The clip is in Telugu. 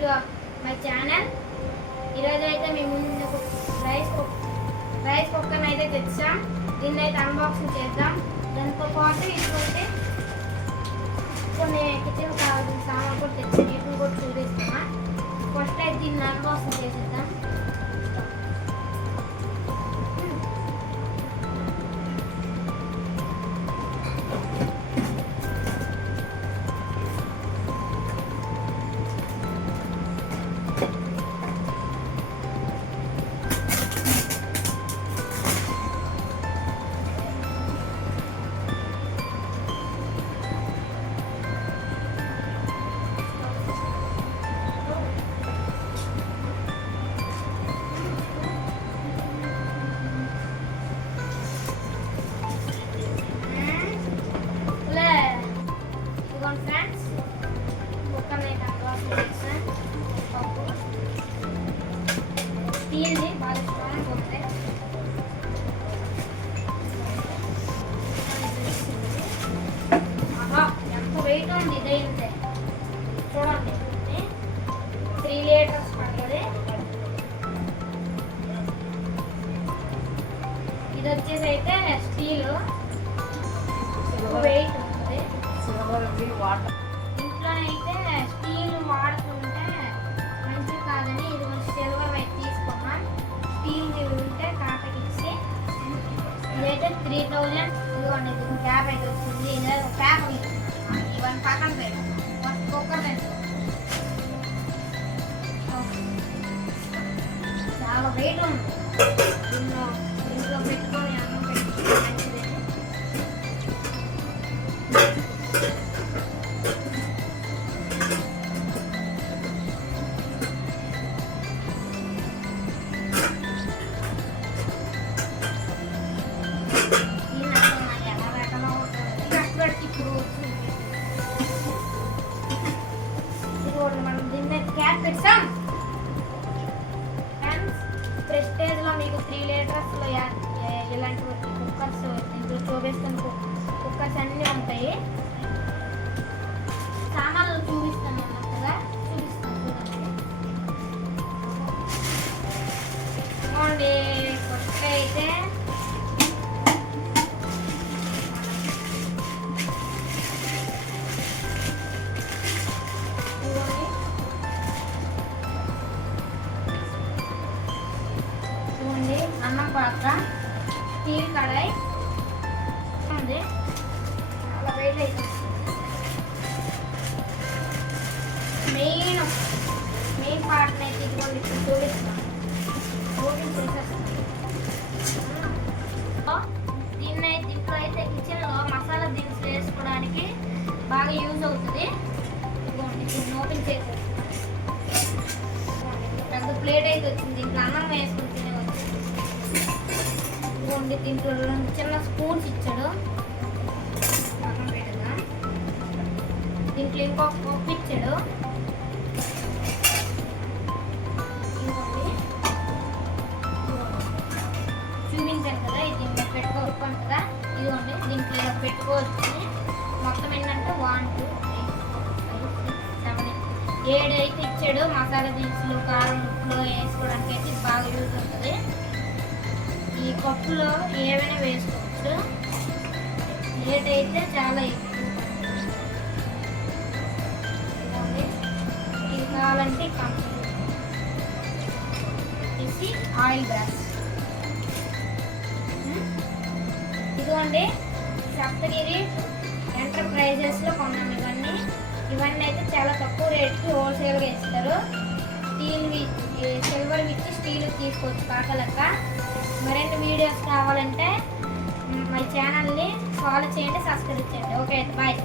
To my channel. ఈరోజు అయితే మేము ముందుకు రైస్ కుక్కర్ని అయితే తెచ్చాం. దీన్ని అయితే అన్బాక్సింగ్ చేద్దాం. దాంతో పాటు ఇటువంటి కొన్ని కిచెన్ కావాల్సిన సామాన్ కూడా తెచ్చి వీటిని కూడా చూపిస్తున్నా. ఫస్ట్ అయితే దీన్ని అన్బాక్సింగ్ చేసేద్దాం. ఫ్రెండ్స్ కుక్కర్ అయితే అన్బాక్సింగ్ చేస్తాను. పప్పు స్టీల్ది బాగా స్ట్రాంగ్ ఉంటుంది. ఎంత వెయిట్ ఉంది ఇదైతే చూడండి. 3 లీటర్స్ పడుతుంది. ఇది వచ్చేసి అయితే స్టీల్ వెయిట్ ఉంటుంది. ఇంట్లో అయితే స్టీల్ వాడుతుంటే మంచిది కాదని ఇది కొంచెం సిల్వర్ వైట్ తీసుకున్నాం. స్టీల్ ఉంటే కాటకి ఇచ్చి ఇదైతే 3000. ఇదిగోండి ఇది క్యాప్ అయితే వచ్చింది. ఇది క్యాప్ ఇవన్నీ పక్కన పెట్టాం. కుక్కర్ చాలా వెయిట్ ఉంది. ఇంట్లో పెట్టుకొని అన్నం పెట్టుకుంటే మంచిది. మనం దీన్ని క్యాప్ పెట్టాం. ప్రెస్టేజ్లో మీకు 3 లీటర్స్లో ఇలాంటి కుక్కర్స్ ఇంట్లో చూపిస్తాను. కుక్కర్స్ అన్నీ ఉంటాయి. సామాన్లు చూపిస్తాను అన్నట్టుగా చూపిస్తాను. చూడండి ఫస్ట్ అయితే అన్నం పాత్ర, స్టీల్ కడాయి ఉంది. చాలా వెయిట్ అవుతుంది. మెయిన్ పార్ట్ని అయితే ఇదిగోండి ఇప్పుడు చూపిస్తాను. ఓపెన్ చేసేస్తాను. దీంట్లో అయితే కిచెన్లో మసాలా దినుసులు వేసుకోవడానికి బాగా యూజ్ అవుతుంది. ఇదిగోండి దీన్ని ఓపెన్ చేసేస్తాను. పెద్ద ప్లేట్ అయితే వచ్చింది. దీంట్లో అన్నం వేసుకుని దీంట్లో 2 చిన్న స్పూన్స్ ఇచ్చాడు. పక్కన పెడదాం. దీంట్లో ఇంకొక కప్పు ఇచ్చాడు. చూపించాను కదా ఇది దీంట్లో పెట్టుకోవచ్చు అంటారా. ఇదిగోండి దీంట్లో ఇలా పెట్టుకోవచ్చు. మొత్తం ఏంటంటే 1 2 3 4 5 6 7 7 అయితే ఇచ్చాడు. మసాలా దినుసులు కారం ఉప్పులో వేసుకోవడానికి అయితే బాగా యూజ్ అవుతుంది. ఈ కప్పులో ఏమైనా వేసుకోవచ్చు. రేట్ అయితే చాలా ఎక్కువ. ఇది కావాలంటే కంపెనీ తీసి ఆయిల్ బ్యాగ్స్. ఇదిగోండి సప్తగిరి ఎంటర్ప్రైజెస్లో కొన్నాము ఇవన్నీ అయితే చాలా తక్కువ రేట్కి హోల్సేల్గా ఇస్తారు. సిల్వర్ ఇచ్చి స్టీల్ తీసుకోవచ్చు కాకలక్క. మరిన్ని వీడియోస్ కావాలంటే మై ఛానల్ని ఫాలో చేయండి, సబ్స్క్రైబ్ చేయండి. Okay, bye.